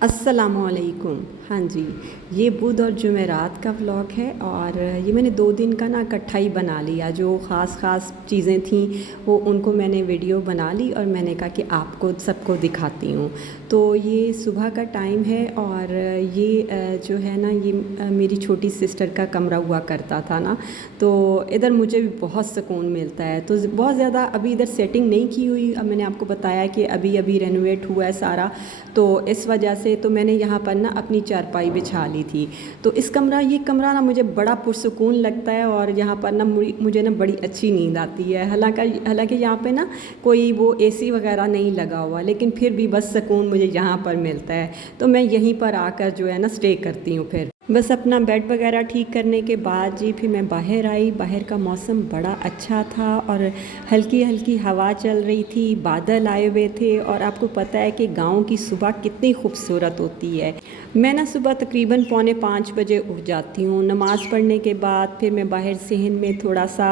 अस्सलामुअलैकुम। हाँ जी, ये बुध और जुमेरात का व्लॉग है और ये मैंने 2 दिन का ना इकट्ठा ही बना लिया। जो ख़ास चीज़ें थी वो उनको मैंने वीडियो बना ली और मैंने कहा कि आपको सबको दिखाती हूँ। तो ये सुबह का टाइम है और ये जो है ना ये मेरी छोटी सिस्टर का कमरा हुआ करता था ना, तो इधर मुझे भी बहुत सुकून मिलता है। तो बहुत ज़्यादा अभी इधर सेटिंग नहीं की हुई। अब मैंने आपको बताया कि अभी रेनोवेट हुआ है सारा, तो इस वजह से तो मैंने यहाँ पर ना अपनी चारपाई बिछा ली थी। तो ये कमरा ना मुझे बड़ा पुरसुकून लगता है और यहाँ पर ना मुझे ना बड़ी अच्छी नींद आती है। हालांकि यहाँ पे ना कोई वो एसी वगैरह नहीं लगा हुआ, लेकिन फिर भी बस सुकून मुझे यहाँ पर मिलता है। तो मैं यहीं पर आकर जो है ना स्टे करती हूँ। फिर बस अपना बेड वगैरह ठीक करने के बाद जी फिर मैं बाहर आई। बाहर का मौसम बड़ा अच्छा था और हल्की हल्की हवा चल रही थी, बादल आए हुए थे। और आपको पता है कि गांव की सुबह कितनी खूबसूरत होती है। मैं ना सुबह तकरीबन 4:45 बजे उठ जाती हूँ। नमाज़ पढ़ने के बाद फिर मैं बाहर सहन में थोड़ा सा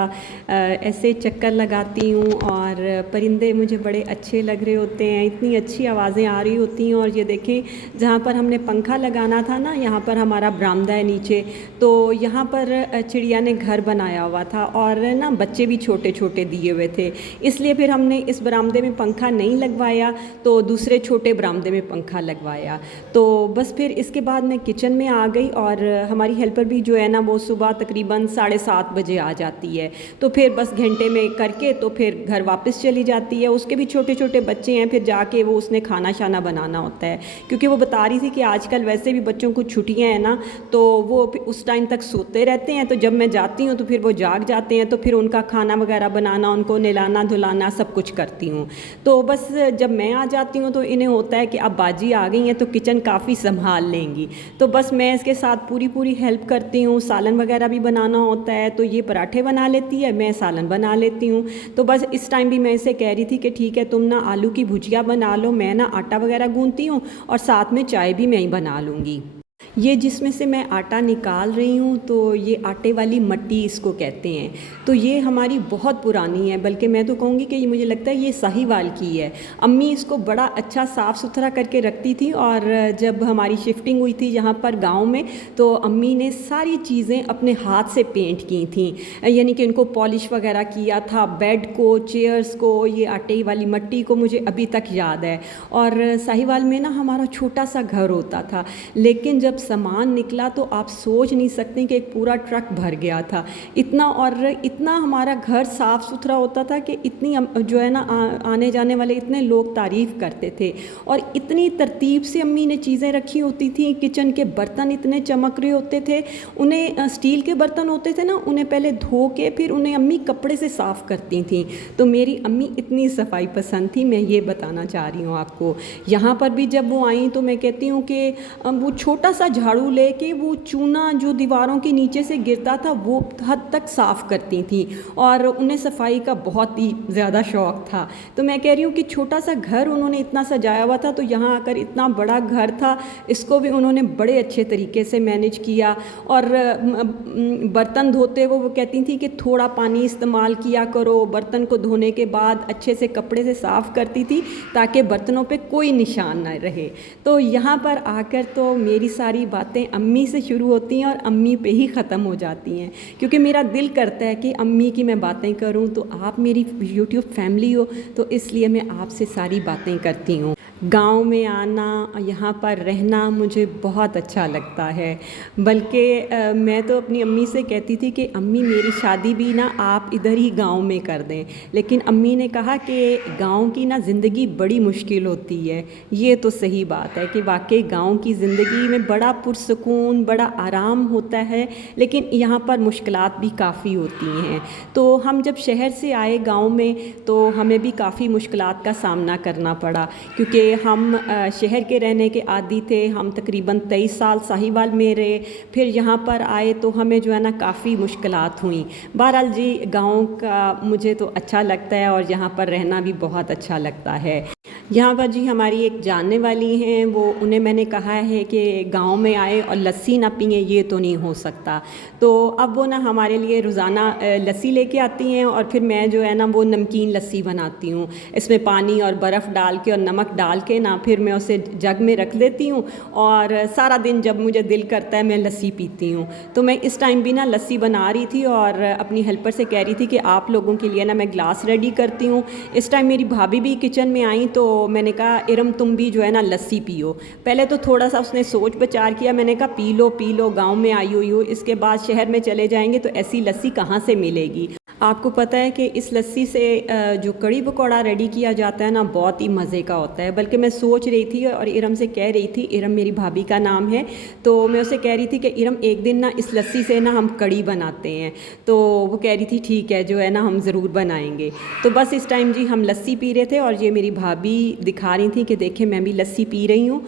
ऐसे चक्कर लगाती हूँ और परिंदे मुझे बड़े अच्छे लग रहे होते हैं। इतनी अच्छी आवाज़ें आ रही होती हैं। और ये देखें, जहाँ पर हमने पंखा लगाना था ना, यहाँ पर हमारा बरामदा है नीचे, तो यहाँ पर चिड़िया ने घर बनाया हुआ था और ना बच्चे भी छोटे छोटे दिए हुए थे। इसलिए फिर हमने इस बरामदे में पंखा नहीं लगवाया, तो दूसरे छोटे बरामदे में पंखा लगवाया। तो बस फिर इसके बाद मैं किचन में आ गई और हमारी हेल्पर भी जो है ना वो सुबह तकरीबन 7:30 बजे आ जाती है। तो फिर बस घंटे में करके तो फिर घर वापस चली जाती है। उसके भी छोटे छोटे बच्चे हैं, फिर जाके वो उसने खाना शाना बनाना होता है, क्योंकि वो बता रही थी कि आजकल वैसे भी बच्चों को छुट्टियां हैं ना, तो वो उस टाइम तक सोते रहते हैं। तो जब मैं जाती हूँ तो फिर वो जाग जाते हैं, तो फिर उनका खाना वगैरह बनाना, उनको नहलाना धुलाना सब कुछ करती हूँ। तो बस जब मैं आ जाती हूँ तो इन्हें होता है कि अब बाजी आ गई हैं तो किचन काफ़ी संभाल लेंगी। तो बस मैं इसके साथ पूरी हेल्प करती हूँ। सालन वगैरह भी बनाना होता है, तो ये पराठे बना लेती है, मैं सालन बना लेती हूँ। तो बस इस टाइम भी मैं इसे कह रही थी कि ठीक है, तुम ना आलू की भुजिया बना लो, मैं ना आटा वगैरह गूंथती हूँ और साथ में चाय भी मैं ही बना लूँगी। ये जिसमें से मैं आटा निकाल रही हूँ, तो ये आटे वाली मट्टी इसको कहते हैं। तो ये हमारी बहुत पुरानी है, बल्कि मैं तो कहूँगी कि ये मुझे लगता है ये साहिवाल की है। अम्मी इसको बड़ा अच्छा साफ़ सुथरा करके रखती थी। और जब हमारी शिफ्टिंग हुई थी यहाँ पर गांव में, तो अम्मी ने सारी चीज़ें अपने हाथ से पेंट की थी, यानी कि इनको पॉलिश वगैरह किया था। बेड को, चेयर्स को, ये आटे वाली मट्टी को मुझे अभी तक याद है। और साहिवाल में ना हमारा छोटा सा घर होता था, लेकिन जब सामान निकला तो आप सोच नहीं सकते कि एक पूरा ट्रक भर गया था। इतना हमारा घर साफ़ सुथरा होता था कि इतनी जो है ना आने जाने वाले इतने लोग तारीफ़ करते थे। और इतनी तरतीब से अम्मी ने चीज़ें रखी होती थी। किचन के बर्तन इतने चमक रहे होते थे। उन्हें स्टील के बर्तन होते थे ना, उन्हें पहले धो के फिर उन्हें अम्मी कपड़े से साफ़ करती थी। तो मेरी अम्मी इतनी सफाई पसंद थी, मैं ये बताना चाह रही हूँ आपको। यहाँ पर भी जब वो आई तो मैं कहती हूँ कि वो छोटा सा झाड़ू लेके वो चूना जो दीवारों के नीचे से गिरता था वो हद तक साफ़ करती थी। और उन्हें सफाई का बहुत ही ज़्यादा शौक़ था। तो मैं कह रही हूँ कि छोटा सा घर उन्होंने इतना सजाया हुआ था, तो यहाँ आकर इतना बड़ा घर था, इसको भी उन्होंने बड़े अच्छे तरीके से मैनेज किया। और बर्तन धोते वो कहती थी कि थोड़ा पानी इस्तेमाल किया करो। बर्तन को धोने के बाद अच्छे से कपड़े से साफ़ करती थी ताकि बर्तनों पे कोई निशान ना रहे। तो यहाँ पर आकर तो मेरी सारी बातें अम्मी से शुरू होती हैं और अम्मी पे ही ख़त्म हो जाती हैं, क्योंकि मेरा दिल करता है कि अम्मी की मैं बातें करूं। तो आप मेरी यूट्यूब फैमिली हो, तो इसलिए मैं आपसे सारी बातें करती हूँ। गांव में आना, यहाँ पर रहना मुझे बहुत अच्छा लगता है। बल्कि मैं तो अपनी अम्मी से कहती थी कि अम्मी मेरी शादी भी ना आप इधर ही गांव में कर दें। लेकिन अम्मी ने कहा कि गांव की ना ज़िंदगी बड़ी मुश्किल होती है। ये तो सही बात है कि वाकई गांव की ज़िंदगी में बड़ा पुरसुकून, बड़ा आराम होता है, लेकिन यहाँ पर मुश्किलात भी काफ़ी होती हैं। तो हम जब शहर से आए गांव में, तो हमें भी काफ़ी मुश्किलात का सामना करना पड़ा, क्योंकि हम शहर के रहने के आदी थे। हम तकरीबन 23 साल साहिवाल में रहे, फिर यहाँ पर आए तो हमें जो है ना काफ़ी मुश्किलात हुई। बहरहाल जी, गाँव का मुझे तो अच्छा लगता है और यहाँ पर रहना भी बहुत अच्छा लगता है। यहाँ पर जी हमारी एक जानने वाली हैं, वो उन्हें मैंने कहा है कि गांव में आए और लस्सी ना पिएं, ये तो नहीं हो सकता। तो अब वो ना हमारे लिए रोज़ाना लस्सी लेके आती हैं और फिर मैं जो है ना वो नमकीन लस्सी बनाती हूँ। इसमें पानी और बर्फ़ डाल के और नमक डाल के ना फिर मैं उसे जग में रख देती हूँ और सारा दिन जब मुझे दिल करता है मैं लस्सी पीती हूँ। तो मैं इस टाइम भी ना लस्सी बना रही थी और अपनी हेल्पर से कह रही थी कि आप लोगों के लिए ना मैं ग्लास रेडी करती हूँ। इस टाइम मेरी भाभी भी किचन में आई तो मैंने कहा इरम तुम भी जो है ना लस्सी पियो। पहले तो थोड़ा सा उसने सोच विचार किया, मैंने कहा पी लो गाँव में आई हुई हो, इसके बाद शहर में चले जाएंगे तो ऐसी लस्सी कहाँ से मिलेगी। आपको पता है कि इस लस्सी से जो कड़ी पकौड़ा रेडी किया जाता है ना बहुत ही मज़े का होता है। बल्कि मैं सोच रही थी और इरम से कह रही थी, इरम मेरी भाभी का नाम है, तो मैं उसे कह रही थी कि इरम एक दिन ना इस लस्सी से ना हम कड़ी बनाते हैं। तो वो कह रही थी ठीक है जो है ना हम ज़रूर बनाएंगे। तो बस इस टाइम जी हम लस्सी पी रहे थे और ये मेरी भाभी दिखा रही थी कि देखें मैं भी लस्सी पी रही हूँ।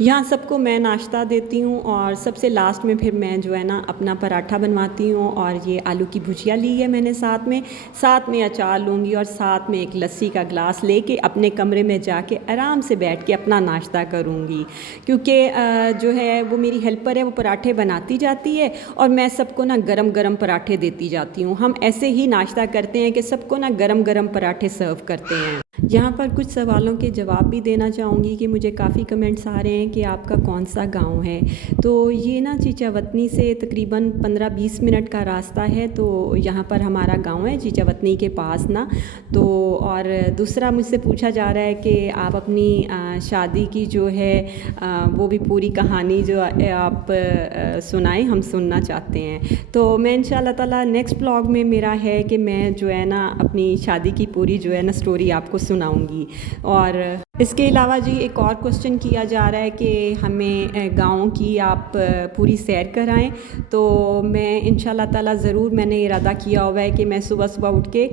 यहाँ सबको मैं नाश्ता देती हूँ और सबसे लास्ट में फिर मैं जो है ना अपना पराठा बनवाती हूँ। और ये आलू की भुजिया ली है मैंने साथ में अचार लूँगी और साथ में एक लस्सी का ग्लास लेके अपने कमरे में जाके आराम से बैठ के अपना नाश्ता करूँगी। क्योंकि जो है वो मेरी हेल्पर है, वो पराठे बनाती जाती है और मैं सबको ना गरम गरम पराठे देती जाती हूँ। हम ऐसे ही नाश्ता करते हैं कि सबको ना गरम गरम पराठे सर्व करते हैं। यहाँ पर कुछ सवालों के जवाब भी देना चाहूँगी कि मुझे काफ़ी कमेंट्स आ रहे हैं कि आपका कौन सा गांव है। तो ये ना चीचावतनी से तकरीबन 15-20 मिनट का रास्ता है। तो यहाँ पर हमारा गांव है चीचावतनी के पास ना। तो और दूसरा मुझसे पूछा जा रहा है कि आप अपनी शादी की जो है वो भी पूरी कहानी जो आप सुनाएं, हम सुनना चाहते हैं। तो मैं इंशाल्लाह ताला नेक्स्ट ब्लॉग में मेरा है कि मैं जो है ना अपनी शादी की पूरी जो है ना स्टोरी आपको सुनाऊंगी। और इसके अलावा जी एक और क्वेश्चन किया जा रहा है कि हमें गाँव की आप पूरी सैर कराएं। तो मैं इंशाल्लाह ताला ज़रूर मैंने इरादा किया हुआ है कि मैं सुबह सुबह उठ के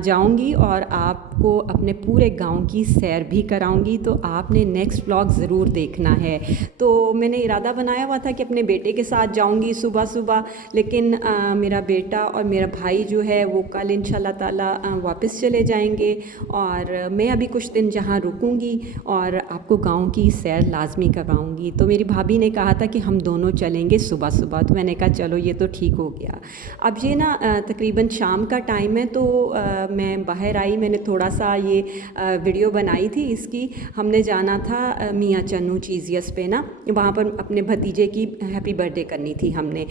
जाऊंगी और आपको अपने पूरे गांव की सैर भी कराऊंगी। तो आपने नेक्स्ट व्लॉग ज़रूर देखना है। तो मैंने इरादा बनाया हुआ था कि अपने बेटे के साथ जाऊंगी सुबह सुबह, लेकिन मेरा बेटा और मेरा भाई जो है वो कल इंशाल्लाह ताला वापस चले जाएंगे और मैं अभी कुछ दिन जहाँ रुकूंगी और आपको गांव की सैर लाजमी कराऊंगी। तो मेरी भाभी ने कहा था कि हम दोनों चलेंगे सुबह सुबह, तो मैंने कहा चलो ये तो ठीक हो गया। अब ये ना तकरीबन शाम का टाइम है तो मैं बाहर आई, मैंने थोड़ा सा ये वीडियो बनाई थी इसकी। हमने जाना था मियाँ चन्नू चीज़ियस पे ना, वहाँ पर अपने भतीजे की हैप्पी बर्थडे करनी थी हमने।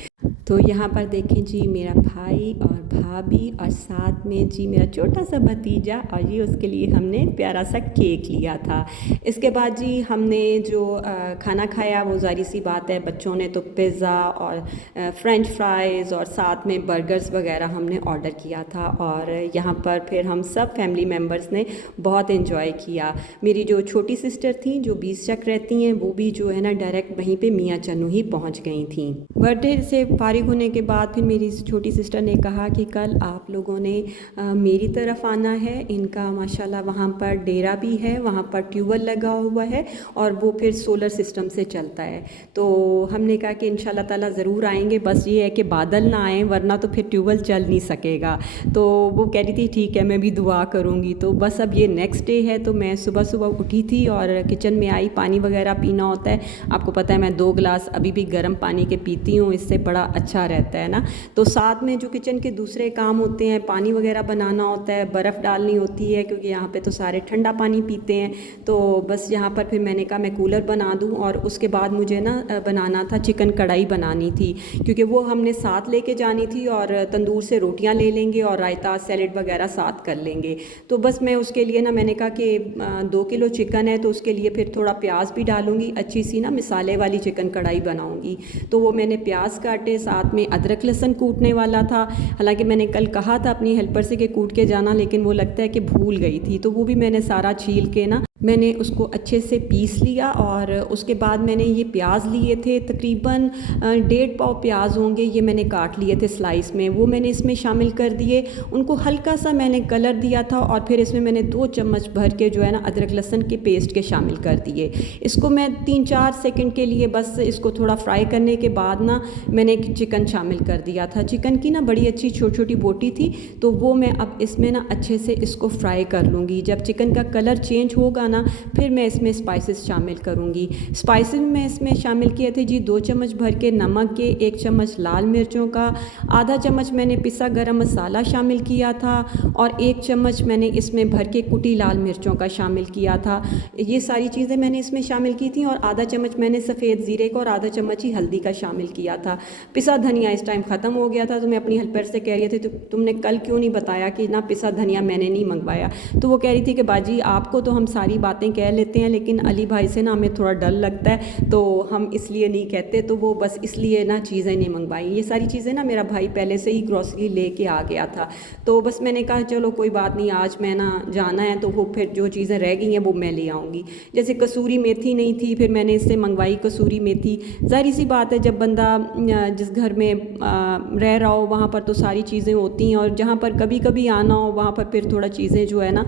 तो यहाँ पर देखें जी मेरा भाई और भाभी और साथ में जी मेरा छोटा सा भतीजा, और ये उसके लिए हमने प्यारा सा केक लिया था। इसके बाद जी हमने जो खाना खाया वो ज़ाहिर सी बात है बच्चों ने तो पिज़्ज़ा और फ्रेंच फ्राइज़ और साथ में बर्गर्स वगैरह हमने ऑर्डर किया था। और यहाँ पर फिर हम सब फैमिली मेम्बर्स ने बहुत इन्जॉय किया। मेरी जो छोटी सिस्टर थी जो 20 चक रहती हैं वो भी जो है ना डायरेक्ट वहीं पे मियाँ चन्नू ही पहुँच गई थी। बर्थडे से फारिग होने के बाद फिर मेरी छोटी सिस्टर ने कहा कि कल आप लोगों ने मेरी तरफ आना है। इनका माशाल्लाह वहाँ पर डेरा भी है, वहाँ पर ट्यूबवेल लगा हुआ है और वो फिर सोलर सिस्टम से चलता है। तो हमने कहा कि इंशाल्लाह ताला ज़रूर आएंगे, बस ये है कि बादल ना आए वरना तो फिर ट्यूबवेल चल नहीं सकेगा। तो वो कह रही थी ठीक है मैं भी दुआ करूँगी। तो बस अब ये नेक्स्ट डे है तो मैं सुबह सुबह उठी थी और किचन में आई, पानी वगैरह पीना होता है, आपको पता है मैं 2 गिलास अभी भी गर्म पानी के पीती हूँ, इससे बड़ा अच्छा रहता है ना। तो साथ में जो किचन के दूसरे काम होते हैं, पानी वगैरह बनाना होता है, बर्फ़ डालनी होती है क्योंकि यहाँ पे तो सारे ठंडा पानी पीते हैं। तो बस यहाँ पर फिर मैंने कहा मैं कूलर बना दूँ और उसके बाद मुझे ना बनाना था चिकन कढ़ाई बनानी थी क्योंकि वो हमने साथ लेके जानी थी और तंदूर से रोटियाँ ले लेंगे और रायता सैलेड वगैरह साथ कर लेंगे। तो बस मैं उसके लिए ना मैंने कहा कि 2 किलो चिकन है तो उसके लिए फिर थोड़ा प्याज भी डालूँगी, अच्छी सी ना मिसाले वाली चिकन कढ़ाई बनाऊँगी। तो वो मैंने प्याज काटे, साथ में अदरक लहसुन कूटने वाला था। हालांकि मैंने कल कहा था अपनी हेल्पर से कि कूट के जाना, लेकिन वो लगता है कि भूल गई थी। तो वो भी मैंने सारा छील के ना मैंने उसको अच्छे से पीस लिया और उसके बाद मैंने ये प्याज लिए थे, तकरीबन 1.5 पाव प्याज होंगे, ये मैंने काट लिए थे स्लाइस में, वो मैंने इसमें शामिल कर दिए। उनको हल्का सा मैंने कलर दिया था और फिर इसमें मैंने 2 चम्मच भर के जो है ना अदरक लहसुन के पेस्ट के शामिल कर दिए। इसको मैं 3-4 सेकंड के लिए बस इसको थोड़ा फ्राई करने के बाद ना मैंने चिकन शामिल कर दिया था। चिकन की ना बड़ी अच्छी छोटी छोटी बोटी थी, तो वो मैं अब इसमें ना अच्छे से इसको फ्राई कर लूँगी। जब चिकन का कलर चेंज होगा ना, फिर मैं इसमें स्पाइसेस शामिल करूँगी। स्पाइसेस में इसमें शामिल किए थे जी 2 चम्मच भर के नमक के, 1 चम्मच लाल मिर्चों का, आधा चम्मच मैंने पिसा गरम मसाला शामिल किया था और 1 चम्मच मैंने इसमें भर के कुटी लाल मिर्चों का शामिल किया था। ये सारी चीज़ें मैंने इसमें शामिल की थी और आधा चम्मच मैंने सफ़ेद ज़ीरे का और आधा चम्मच ही हल्दी का शामिल किया था। पिसा धनिया इस टाइम ख़त्म हो गया था, तो मैं अपनी हेल्पर से कह रही थी, तो तुमने कल क्यों नहीं बताया कि ना पिसा धनिया मैंने नहीं मंगवाया। तो वो कह रही थी कि बाजी आपको तो हम सारी बातें कह लेते हैं, लेकिन अली भाई से ना हमें थोड़ा डर लगता है, तो हम इसलिए नहीं कहते, तो वो बस इसलिए ना चीज़ें नहीं मंगवाई। ये सारी चीज़ें ना मेरा भाई पहले से ही ग्रॉसरी लेके आ गया था, तो बस मैंने कहा चलो कोई बात नहीं, आज मैं ना जाना है तो वो फिर जो चीज़ें रह गई हैं वो मैं ले आऊँगी। जैसे कसूरी मेथी नहीं थी, फिर मैंने इससे मंगवाई कसूरी मेथी। ज़ाहिर सी बात है, जब बंदा जिस घर में रह रहा हो वहाँ पर तो सारी चीज़ें होती हैं, और जहाँ पर कभी कभी आना हो वहाँ पर फिर थोड़ा चीज़ें जो है ना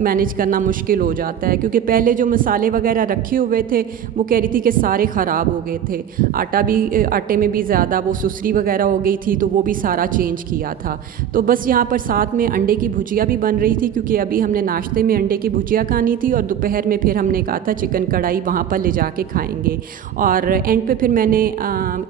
मैनेज करना मुश्किल हो जाता है, क्योंकि पहले जो मसाले वगैरह रखे हुए थे वो कह रही थी कि सारे ख़राब हो गए थे। आटे में भी ज़्यादा वो सुसरी वगैरह हो गई थी, तो वो भी सारा चेंज किया था। तो बस यहाँ पर साथ में अंडे की भुजिया भी बन रही थी, क्योंकि अभी हमने नाश्ते में अंडे की भुजिया खानी थी और दोपहर में फिर हमने कहा था चिकन कढ़ाई वहाँ पर ले जा के खाएँगे। और एंड पे फिर मैंने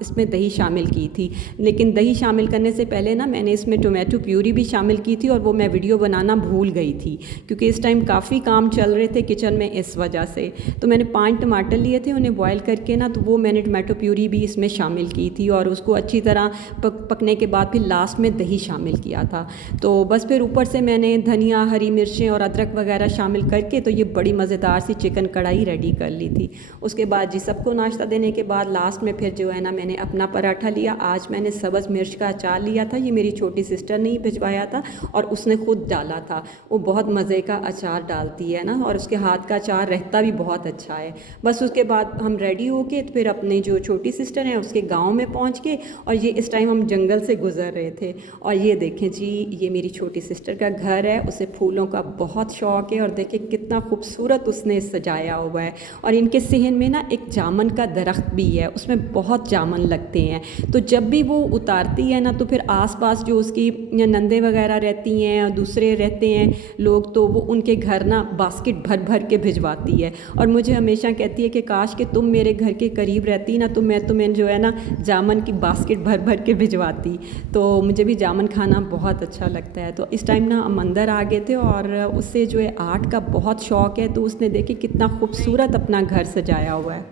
इसमें दही शामिल की थी, लेकिन दही शामिल करने से पहले ना मैंने इसमें टोमेटो प्यूरी भी शामिल की थी, और वो मैं वीडियो बनाना भूल गई थी, क्योंकि इस टाइम काफ़ी काम चल रहे थे किचन में, इस वजह से। तो मैंने 5 टमाटर लिए थे, उन्हें बॉयल करके ना, तो वो मैंने टमाटो प्यूरी भी इसमें शामिल की थी, और उसको अच्छी तरह पकने के बाद फिर लास्ट में दही शामिल किया था। तो बस फिर ऊपर से मैंने धनिया, हरी मिर्चें और अदरक वगैरह शामिल करके तो ये बड़ी मज़ेदार सी चिकन कढ़ाई रेडी कर ली थी। उसके बाद जी सबको नाश्ता देने के बाद लास्ट में फिर जो है ना मैंने अपना पराठा लिया। आज मैंने सब्ज़ मिर्च का अचार लिया था, ये मेरी छोटी सिस्टर ने ही भिजवाया था और उसने खुद डाला था। वो बहुत मज़े का अचार डालती है ना, और उसके हाथ का अचार रहता भी बहुत अच्छा है। बस उसके बाद हम रेडी होके फिर अपने जो छोटी सिस्टर हैं उसके गांव में पहुंच गए, और ये इस टाइम हम जंगल से गुजर रहे थे। और ये देखें जी, ये मेरी छोटी सिस्टर का घर है, उसे फूलों का बहुत शौक़ है, और देखें कितना खूबसूरत उसने सजाया हुआ है। और इनके सहन में ना एक जामुन का दरख्त भी है, उसमें बहुत जामुन लगते हैं। तो जब भी वो उतारती है ना, तो फिर आसपास जो उसकी नंदे वगैरह रहती हैं और दूसरे रहते हैं लोग, तो वो उनके घर ना बास्केट भर भर के भिजवाती है। और मुझे हमेशा कहती है कि काश कि तुम मेरे घर के करीब रहती ना, तो मैं तुम्हें जो है ना जामुन की बास्केट भर भर के भिजवाती। तो मुझे भी जामुन खाना बहुत अच्छा लगता है। तो इस टाइम ना हम अंदर आ गए थे, और उससे जो है आर्ट का बहुत शौक़ है, तो उसने देखी कितना खूबसूरत अपना घर सजाया हुआ है।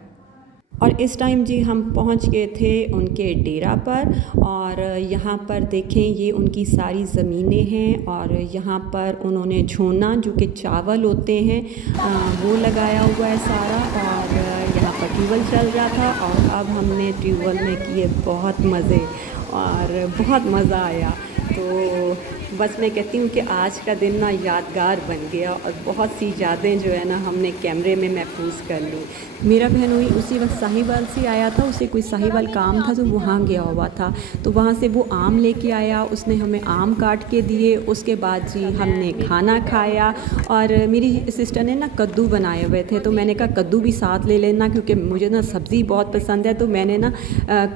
और इस टाइम जी हम पहुंच गए थे उनके डेरा पर, और यहाँ पर देखें ये उनकी सारी ज़मीनें हैं, और यहाँ पर उन्होंने झोना जो कि चावल होते हैं वो लगाया हुआ है सारा। और यहाँ पर ट्यूबवेल चल रहा था, और अब हमने ट्यूबवेल में किए बहुत मज़े, और बहुत मज़ा आया। तो बस मैं कहती हूँ कि आज का दिन ना यादगार बन गया, और बहुत सी यादें जो है ना हमने कैमरे में महफूज कर ली। मेरा बहनोई उसी वक्त साहिवाल से आया था, उसे कोई साहिवाल काम था तो वहाँ गया हुआ था, तो वहाँ से वो आम लेके आया, उसने हमें आम काट के दिए। उसके बाद जी हमने खाना खाया, और मेरी सिस्टर ने ना कद्दू बनाए हुए थे, तो मैंने कहा कद्दू भी साथ ले लेना, क्योंकि मुझे ना सब्ज़ी बहुत पसंद है। तो मैंने ना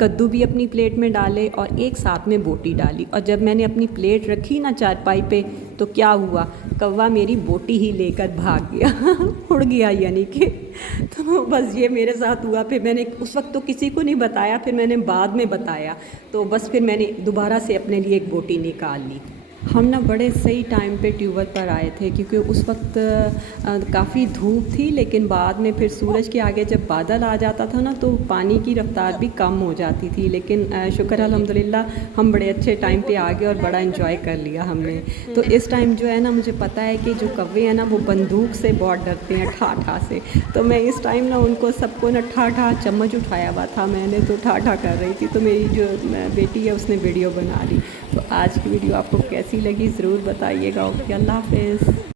कद्दू भी अपनी प्लेट में डाले और एक साथ में बोटी डाली, और जब मैंने अपनी प्लेट रखी ना चारपाई पे, तो क्या हुआ, कौवा मेरी बोटी ही लेकर भाग गया उड़ गया यानी कि। तो बस ये मेरे साथ हुआ। फिर मैंने उस वक्त तो किसी को नहीं बताया, फिर मैंने बाद में बताया, तो बस फिर मैंने दोबारा से अपने लिए एक बोटी निकाल ली। हम ना बड़े सही टाइम पे ट्यूबवेल पर आए थे, क्योंकि उस वक्त काफ़ी धूप थी, लेकिन बाद में फिर सूरज के आगे जब बादल आ जाता था ना, तो पानी की रफ्तार भी कम हो जाती थी। लेकिन शुक्र अल्हम्दुलिल्लाह हम बड़े अच्छे टाइम पे आ गए और बड़ा एंजॉय कर लिया हमने। तो इस टाइम जो है ना मुझे पता है कि जो कौवे हैं ना वो बंदूक से बहुत डरते हैं, ठा ठा से। तो मैं इस टाइम ना उनको सबको ना ठा ठा चम्मच उठाया हुआ था मैंने, तो ठा ठा कर रही थी। तो मेरी जो बेटी है उसने वीडियो बना ली। तो आज की वीडियो आपको कैसी लगी ज़रूर बताइएगा। ओके, अल्लाह हाफ़िज़।